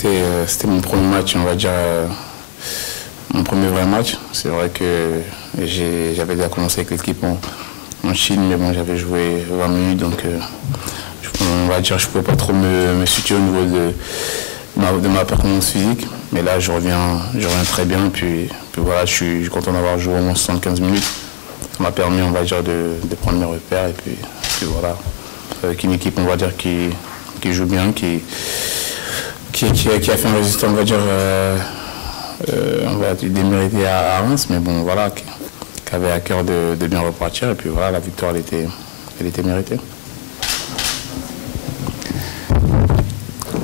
c'était mon premier match, on va dire, mon premier vrai match. C'est vrai que j'avais déjà commencé avec l'équipe en Chine, mais bon, j'avais joué 20 minutes, donc on va dire je ne pouvais pas trop me situer au niveau de ma performance physique. Mais là, je reviens très bien, puis voilà, je suis content d'avoir joué au moins 75 minutes. Ça m'a permis, on va dire, de prendre mes repères, et puis voilà, avec une équipe, on va dire, qui joue bien, qui a fait un résultat, on va dire, démérité à Reims, mais bon, voilà, qui avait à cœur de bien repartir, et puis voilà, la victoire, elle était méritée.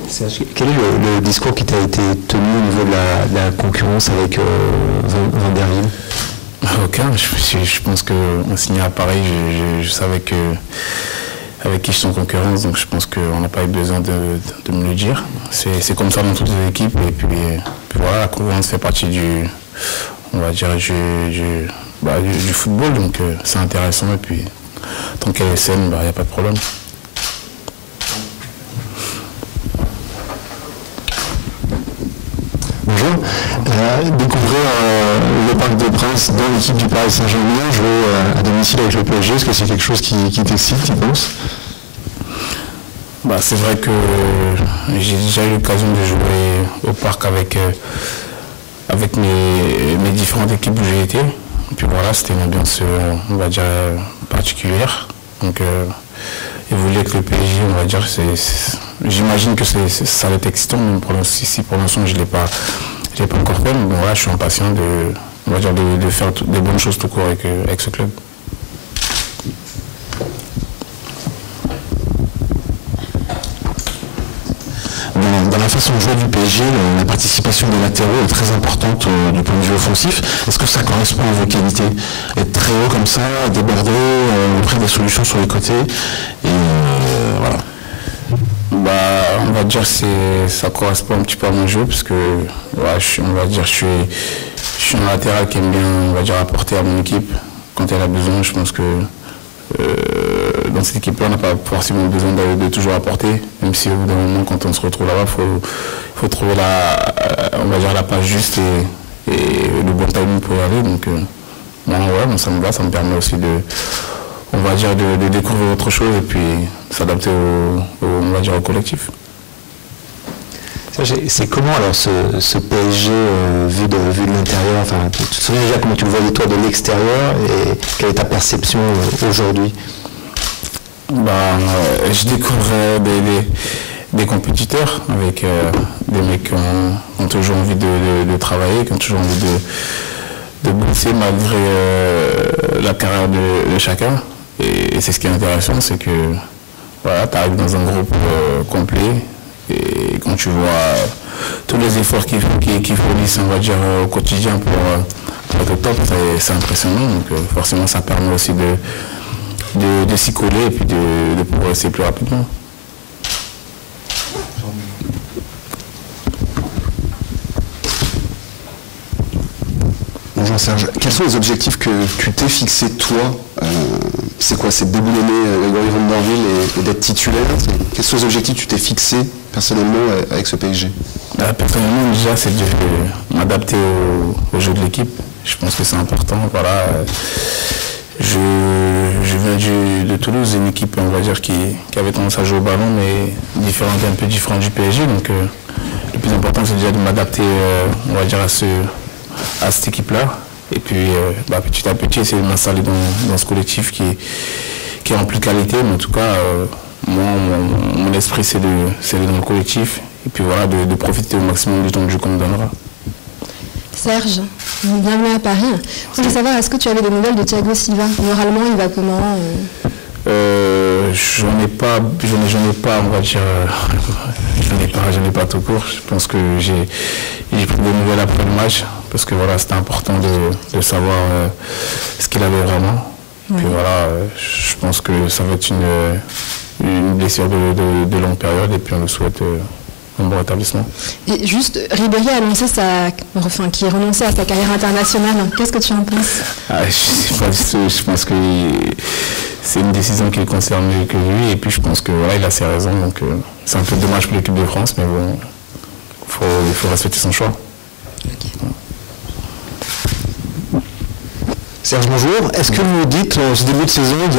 Serge, quel est le discours qui t'a été tenu au niveau de la concurrence avec Van der Wiel? Aucun. Je pense qu'en signant à Paris, je savais avec qui je suis en concurrence, donc je pense qu'on n'a pas eu besoin de me le dire. C'est comme ça dans toutes les équipes, et puis voilà, la concurrence fait partie on va dire, du football, donc c'est intéressant, et puis tant qu'elle est saine, il n'y a pas de problème. Bonjour. Découvrir le Parc des Princes dans l'équipe du Paris Saint-Germain, jouer à domicile avec le PSG, est-ce que c'est quelque chose qui t'excite, tu penses? C'est vrai que j'ai déjà eu l'occasion de jouer au Parc avec mes différentes équipes où j'ai été. Et puis voilà, c'était une ambiance, on va dire, particulière. Donc évoluer avec le PSG, on va dire, j'imagine que ça va être excitant, mais pour l'instant je ne l'ai pas encore fait. Mais bon, voilà, je suis impatient de faire des bonnes choses tout court avec ce club. Dans la façon de jouer du PSG, la participation des latéraux est très importante du point de vue offensif. Est-ce que ça correspond à vos qualités? Être très haut comme ça, déborder, offrir des solutions sur les côtés, et voilà. On va dire que ça correspond un petit peu à mon jeu, parce que on va dire, je suis un latéral qui aime bien, on va dire, apporter à mon équipe quand elle a besoin. Je pense que dans cette équipe-là, on n'a pas forcément besoin de toujours apporter, même si au bout d'un moment, quand on se retrouve là-bas, il faut trouver on va dire, la passe juste et le bon timing pour y aller. Donc, ça me va, ça me permet aussi on va dire, de découvrir autre chose et puis s'adapter on va dire, au collectif. C'est comment alors ce PSG vu de l'intérieur, enfin, tu te souviens déjà comment tu le voyais toi de l'extérieur, et quelle est ta perception aujourd'hui? Je découvre des compétiteurs avec des mecs qui ont toujours envie de travailler, qui ont toujours envie de bosser malgré la carrière de chacun. Et c'est ce qui est intéressant, c'est que voilà, tu arrives dans un groupe complet, et quand tu vois tous les efforts qu'ils fournissent, on va dire, au quotidien pour être au top, c'est impressionnant. Donc forcément, ça permet aussi de s'y coller et puis de progresser plus rapidement. Bonjour Serge, quels sont les objectifs que tu t'es fixé toi? C'est quoi? C'est de déboulonner Grégory Van der Wiel et d'être titulaire? Quels sont les objectifs que tu t'es fixés personnellement avec ce PSG? Personnellement, déjà, c'est de m'adapter au jeu de l'équipe. Je pense que c'est important. Voilà. Je viens de Toulouse, une équipe, on va dire, qui avait tendance à jouer au ballon, mais un peu différente du PSG. Donc le plus important, c'est déjà de m'adapter, on va dire, à cette équipe-là. Et puis petit à petit, essayer de m'installer dans ce collectif qui est rempli de qualité. Mais en tout cas, moi, mon esprit, c'est d'aller dans le collectif. Et puis voilà, de profiter au maximum du temps de jeu qu'on me donnera. Serge, bienvenue à Paris. Je voulais savoir, est-ce que tu avais des nouvelles de Thiago Silva? Moralement, il va comment? J'en ai pas, on va dire, j'en ai pas tout court. Je pense que j'ai pris des nouvelles après le match, parce que voilà, c'était important de savoir ce qu'il avait vraiment. Ouais. Puis voilà, je pense que ça va être une blessure de longue période, et puis on le souhaite un bon rétablissement. Et juste, Ribéry a annoncé qu'il renonçait à sa carrière internationale. Qu'est-ce que tu en penses? Je pense que c'est une décision qui ne concerne que lui, et puis je pense que voilà, il a ses raisons, donc c'est un peu dommage pour l'équipe de France, mais bon, faut respecter son choix. Okay. Serge, bonjour. Est-ce que vous dites, en ce début de saison, il y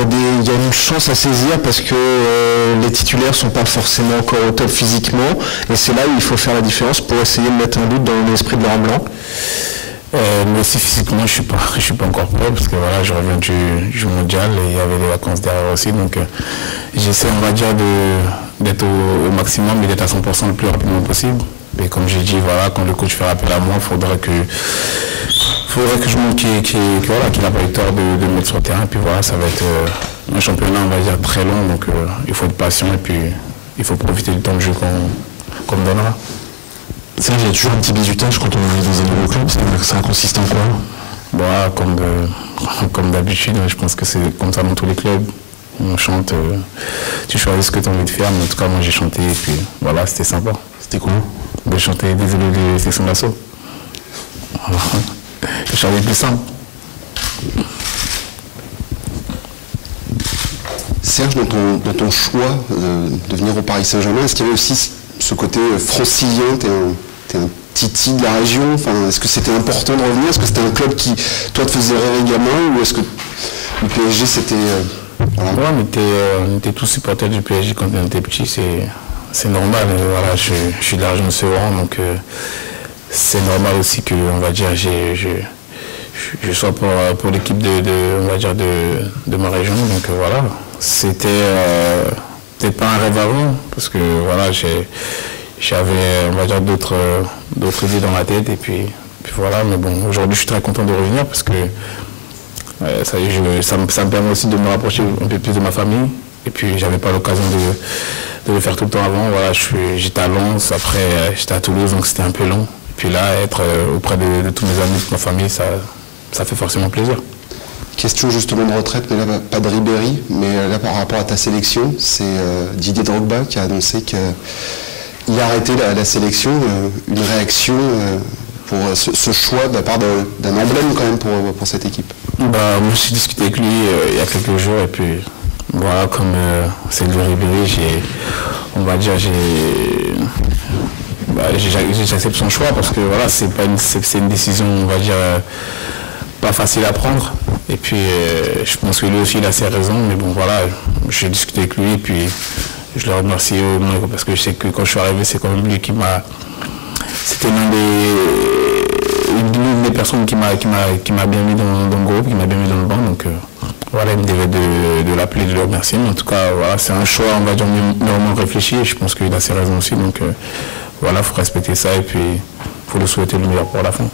a une chance à saisir parce que les titulaires ne sont pas forcément encore au top physiquement, et c'est là où il faut faire la différence pour essayer de mettre un doute dans l'esprit de Laurent Blanc? Mais aussi physiquement, je suis pas encore prêt parce que voilà, je reviens du mondial et il y avait les vacances derrière aussi, donc j'essaie, on va dire, d'être au maximum et d'être à 100% le plus rapidement possible. Et comme j'ai dit, voilà, quand le coach fait appel à moi, il faudrait que je montre qu'il n'a pas eu tort de me mettre sur le terrain. Et puis voilà, ça va être un championnat, on va dire, très long, donc il faut être patient et puis il faut profiter du temps de jeu qu'on me donnera. C'est vrai, il y a toujours un petit bizutage quand on arrive dans un nouveau club, ça consiste en quoi? Bah, comme d'habitude, je pense que c'est comme ça dans tous les clubs. On chante, tu choisis ce que tu as envie de faire, mais en tout cas moi j'ai chanté et puis voilà, c'était sympa. C'était quoi? De chanter Désolé des sections d'assaut. Je chantais plus simple. Serge, dans ton choix de venir au Paris Saint-Germain, est-ce qu'il y avait aussi ce côté francilien, t'es un titi de la région, enfin, est-ce que c'était important de revenir? Est-ce que c'était un club qui, toi, te faisait rêver gamin, ou est-ce que le PSG, c'était... voilà. Ouais, on était tous supporters du PSG quand on était petit, c'est normal. Voilà, je suis de la région de Sevran, donc c'est normal aussi que, on va dire, je sois pour l'équipe on va dire de ma région, donc voilà. C'était peut-être pas un rêve avant, parce que voilà, j'avais, on va dire, d'autres idées dans ma tête, et puis voilà, mais bon, aujourd'hui je suis très content de revenir parce que ça me permet aussi de me rapprocher un peu plus de ma famille, et puis j'avais pas l'occasion de le faire tout le temps avant. Voilà, j'étais à Lens, après j'étais à Toulouse, donc c'était un peu long, et puis là, être auprès de tous mes amis, de ma famille, ça fait forcément plaisir. Question justement de retraite, mais là pas de Ribéry, mais là par rapport à ta sélection, c'est Didier Drogba qui a annoncé qu'il a arrêté la sélection, une réaction pour ce choix de la part d'un emblème quand même pour cette équipe. Bah, moi j'ai discuté avec lui il y a quelques jours, et puis voilà, comme c'est le Ribéry, j'accepte son choix parce que voilà, c'est une décision, on va dire, pas facile à prendre. Et puis je pense que lui aussi il a ses raisons, mais bon voilà, j'ai discuté avec lui et puis je le remercie parce que je sais que quand je suis arrivé, c'est quand même lui qui m'a... C'était l'une des personnes qui m'a bien mis dans le groupe, qui m'a bien mis dans le banc, donc voilà, il me devait de l'appeler, de le remercier, mais en tout cas voilà, c'est un choix, on va dire, mûrement réfléchi, et je pense qu'il a ses raisons aussi, donc voilà, il faut respecter ça et puis il faut lui souhaiter le meilleur pour la fin.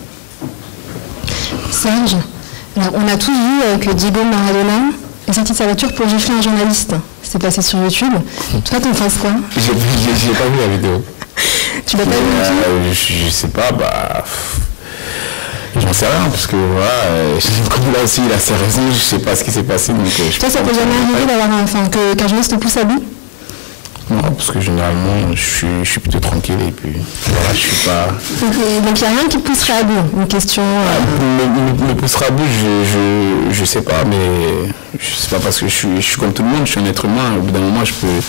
Serge, alors, on a tous vu que Diego Maradona est sorti de sa voiture pour gifler un journaliste. C'est passé sur YouTube. Toi, t'en penses quoi? J'ai pas vu la vidéo. Tu l'as pas vu? Je sais pas, j'en sais rien, parce que voilà, comme là aussi il a ses raisons, je sais pas ce qui s'est passé. Donc, toi, ça t'est jamais arrivé d'avoir qu'un journaliste te pousse à bout? Non, parce que généralement, je suis plutôt tranquille et puis voilà, je suis pas... Donc il n'y a rien qui pousserait à bout, une question... Me poussera à bout, je sais pas, mais je sais pas, parce que je suis comme tout le monde, je suis un être humain, au bout d'un moment je peux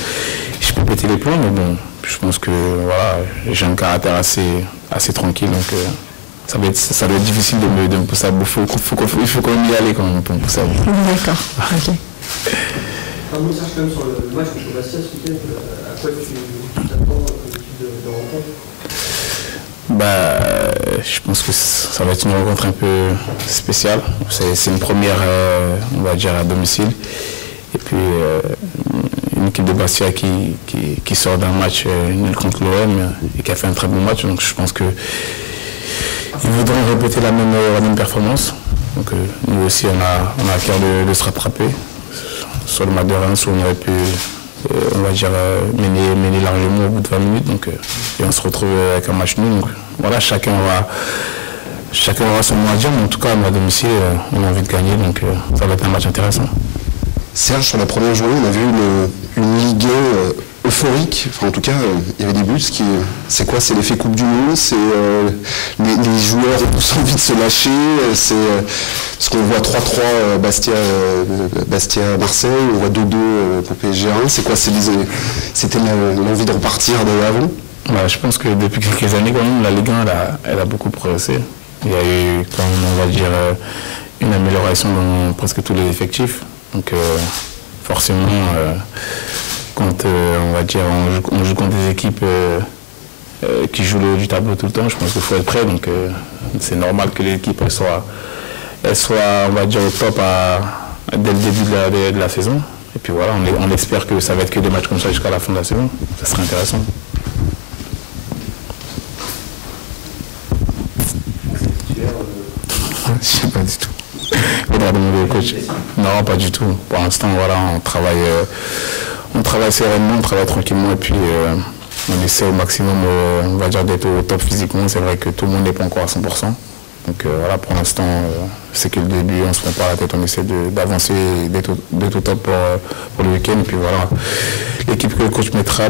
péter les plombs, mais bon, je pense que voilà, j'ai un caractère assez tranquille, donc ça doit être difficile de me pousser à bout, il faut quand même y aller quand même pour me pousser à bout. D'accord, ok. Un mot, Serge, quand même sur le match contre Bastia ce week-end, à quoi tu t'attends comme équipe de rencontre? Je pense que ça va être une rencontre un peu spéciale. C'est une première, on va dire, à domicile. Et puis une équipe de Bastia qui sort d'un match nul contre l'OM et qui a fait un très bon match. Donc je pense qu'ils voudront répéter la même performance. Donc nous aussi, on a à cœur de se rattraper. Sur le match de Reims où on aurait pu, on va dire, mener largement au bout de 20 minutes. Donc, et on se retrouve avec un match nul. Donc voilà, chacun aura son mot à dire, mais en tout cas, à domicile, on a envie de gagner. Donc ça va être un match intéressant. Serge, sur la première journée, on a vu une Ligue 1 euphorique. Enfin, en tout cas, il y avait des buts. C'est quoi? C'est l'effet Coupe du Monde? C'est les joueurs ont tous envie de se lâcher? C'est ce qu'on voit 3-3 Bastia-Marseille, on voit 2-2 pour PSG 1. C'est quoi? C'était l'envie de repartir de avant? Bah, je pense que depuis quelques années, quand même, la Ligue 1, elle a beaucoup progressé. Il y a eu, quand même, on va dire, une amélioration dans presque tous les effectifs. Donc, forcément, quand on va dire, on joue contre des équipes qui jouent le haut du tableau tout le temps, je pense qu'il faut être prêt. Donc, c'est normal que l'équipe elle soit, on va dire, au top dès le début de la saison. Et puis voilà, on espère que ça va être que des matchs comme ça jusqu'à la fin de la saison. Ça serait intéressant. Je sais pas du tout. Il faudra demander au coach. Non, pas du tout. Pour l'instant, voilà, on travaille sereinement, on travaille tranquillement et puis on essaie au maximum, on va dire, d'être au top physiquement. C'est vrai que tout le monde n'est pas encore à 100%. Donc voilà, pour l'instant, c'est que le début, on ne se prend pas la tête, on essaie d'avancer et d'être au top pour le week-end. Et puis voilà, l'équipe que le coach mettra,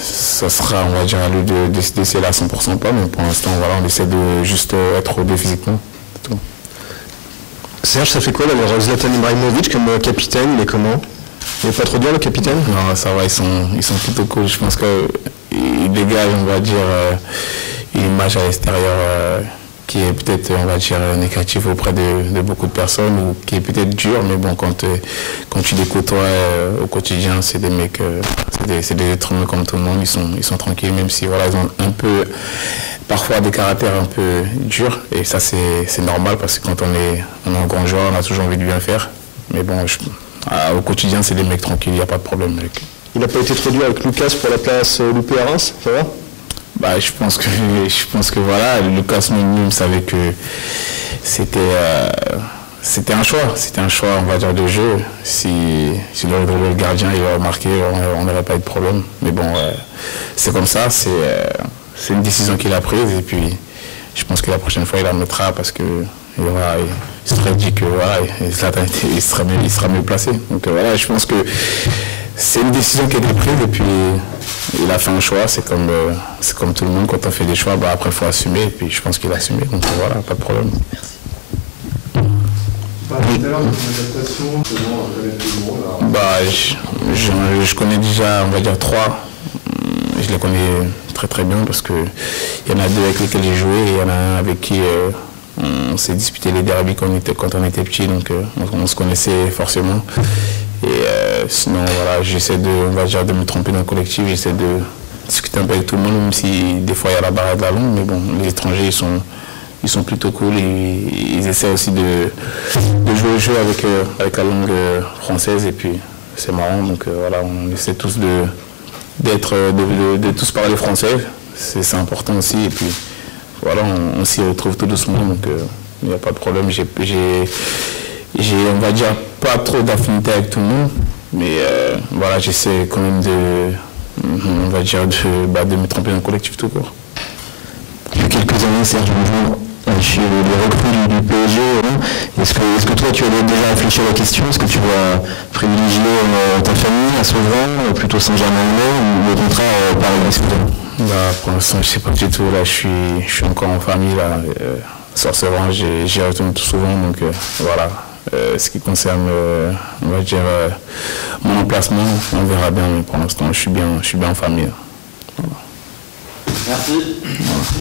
ça sera, on va dire, à lui de décider si elle est à 100% pas. Mais pour l'instant, voilà, on essaie de juste être au début physiquement. C'est tout. Serge, ça fait quoi alors Zlatan Ibrahimovic comme capitaine, il est comment? Il n'est pas trop dur le capitaine? Non, ça va, ils sont plutôt cool. Je pense qu'ils dégagent, on va dire, une image à l'extérieur qui est peut-être, on va dire, négative auprès de beaucoup de personnes ou qui est peut-être dure, mais bon, quand tu les côtoies au quotidien, c'est des mecs, c'est des êtres humains comme tout le monde, ils sont tranquilles, même si voilà, ils ont un peu, parfois des caractères un peu durs, et ça c'est normal parce que quand on est un grand joueur, on a toujours envie de bien faire, mais bon, au quotidien, c'est des mecs tranquilles, il n'y a pas de problème avec eux. Il n'a pas été trop dur avec Lucas pour la place loupée à Reims, ça va? Je pense que voilà, Lucas même savait que c'était un choix, on va dire, de jeu. Si le gardien il aurait marqué, on n'aurait pas eu de problème. Mais bon, c'est comme ça, c'est une décision qu'il a prise et puis je pense que la prochaine fois il la mettra parce que voilà, il serait dit que voilà, il sera mieux placé. Donc voilà, je pense que c'est une décision qui a été prise et puis il a fait un choix, c'est comme tout le monde, quand on fait des choix, après il faut assumer et puis je pense qu'il a assumé, donc voilà, pas de problème. Merci. Tout à l'heure de ton adaptation, je connais déjà, on va dire, 3. Je les connais très très bien parce qu'il y en a 2 avec lesquels j'ai joué et il y en a un avec qui on s'est disputé les derbies quand on était petit, donc on se connaissait forcément. Et sinon, voilà, j'essaie de me tromper dans le collectif, j'essaie de discuter un peu avec tout le monde, même si des fois il y a la barrière de la langue, mais bon, les étrangers, ils sont plutôt cool et ils essaient aussi de jouer au jeu avec la langue française et puis c'est marrant, donc voilà, on essaie tous de tous parler français, c'est important aussi et puis voilà, on s'y retrouve tout doucement, donc il n'y a pas de problème. J'ai, on va dire, pas trop d'affinité avec tout le monde, mais voilà, j'essaie quand même on va dire, de me tromper dans le collectif tout court. Il y a quelques années, Serge Bonjour, chez les recrues du PSG, est-ce que toi tu as déjà réfléchi à la question? Est-ce que tu vas privilégier ta famille à Sevran, plutôt Saint-Germain-en-Laye, ou au contraire par Pour l'instant, je ne sais pas du tout. Là, je suis encore en famille. Là, sur Sevran, j'y retourne tout souvent. Donc voilà. Ce qui concerne, on va dire, mon emplacement, on verra bien. Mais pour l'instant, je suis bien en famille. Voilà. Merci. Voilà.